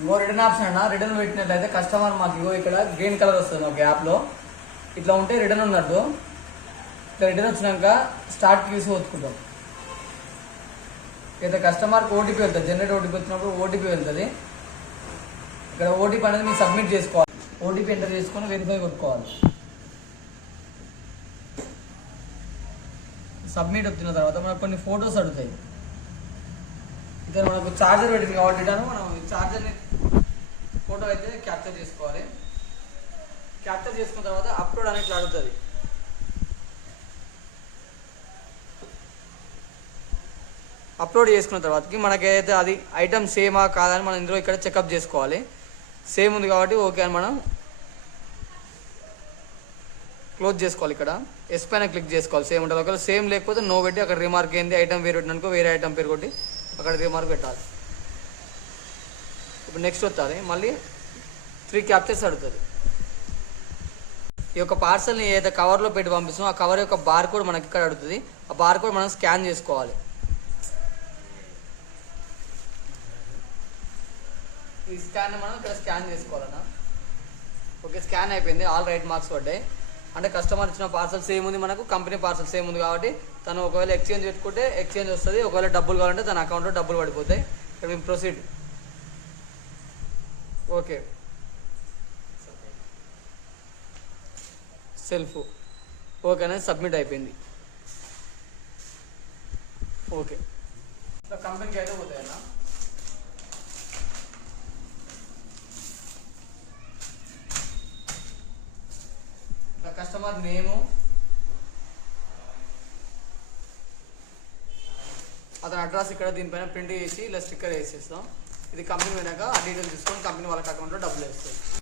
ఇంకో return option అన్న, return పెట్టినట్లయితే కస్టమర్ మాకు ఇగో ఇక్కడ గ్రీన్ కలర్ వస్తుంది ఒక యాప్లో, ఇట్లా ఉంటే రిటర్న్ ఉన్నట్టు. ఇట్లా రిటర్న్ వచ్చినాక స్టార్ట్ క్యూస్ ఒత్తుకుంటాం. అయితే కస్టమర్కి ఓటీపీ వెళ్తుంది, జనరేట్ ఓటీపీ వచ్చినప్పుడు ఓటీపీ వెళ్తుంది. ఇక్కడ ఓటీపీ అనేది మీరు సబ్మిట్ చేసుకోవాలి. ఓటీపీ ఎంటర్ చేసుకొని వెరిఫై కొట్టుకోవాలి. సబ్మిట్ వచ్చిన తర్వాత మనకు కొన్ని ఫొటోస్ అడుగుతాయి. ఇతను మనకు ఛార్జర్ పెట్టింది కాబట్టి మనం ఈ ఛార్జర్ని ఫోటో అయితే క్యాప్చర్ చేసుకోవాలి. క్యాప్చర్ చేసుకున్న తర్వాత అప్లోడ్ అని ఇట్లా అడుగుతుంది. అప్లోడ్ చేసుకున్న తర్వాతకి మనకైతే అది ఐటమ్ సేమా కాదని మనం ఇందులో ఇక్కడ చెకప్ చేసుకోవాలి. సేమ్ ఉంది కాబట్టి ఓకే అని మనం క్లోజ్ చేసుకోవాలి. ఇక్కడ ఎస్ పైన క్లిక్ చేసుకోవాలి. సేమ్ ఉంటుంది. ఒకవేళ సేమ్ లేకపోతే నో పెట్టి అక్కడ రిమార్క్ ఏంది ఐటమ్ వేరు పెట్టిననుకో వేరే ఐటమ్ పేరు కొట్టి అక్కడ రిమార్క్ పెట్టాలి. ఇప్పుడు నెక్స్ట్ వస్తుంది, మళ్ళీ 3 క్యాప్చర్స్ అడుగుతుంది. ఈ యొక్క పార్సల్ని ఏదైతే కవర్లో పెట్టి పంపిస్తామో ఆ కవర్ యొక్క బార్ కోడ్ మనకి ఇక్కడ అడుగుతుంది. ఆ బార్ కోడ్ మనం స్కాన్ చేసుకోవాలి. ఈ స్కాన్ మనం ఇక్కడ స్కాన్ చేసుకోవాలన్నా. ఓకే, స్కాన్ అయిపోయింది. ఆల్ రైట్ మార్క్స్ పడ్డాయి. అంటే కస్టమర్ ఇచ్చిన పార్సల్ సేమ్ ఉంది, మనకు కంపెనీ పార్సల్ సేమ్ ఉంది కాబట్టి తను ఒకవేళ ఎక్స్చేంజ్ పెట్టుకుంటే ఎక్స్చేంజ్ వస్తుంది. ఒకవేళ డబ్బులు కావాలంటే తన అకౌంట్లో డబ్బులు పడిపోతాయి. ఇక్కడ మేము ప్రొసీడ్. ఓకే, సెల్ఫ్ ఓకే అనేది సబ్మిట్ అయిపోయింది. ఓకే, కంపెనీకి అయితే పోతాయన్నా. కస్టమర్ నేము, అతని అడ్రస్ ఇక్కడ దీనిపైన ప్రింట్ చేసి ఇలా స్టిక్కర్ వేసేస్తాం. ఇది కంపెనీ పోయినాక ఆ డీటెయిల్స్ తీసుకొని కంపెనీ వాళ్ళకి అకౌంట్లో డబ్బులు వేస్తాం.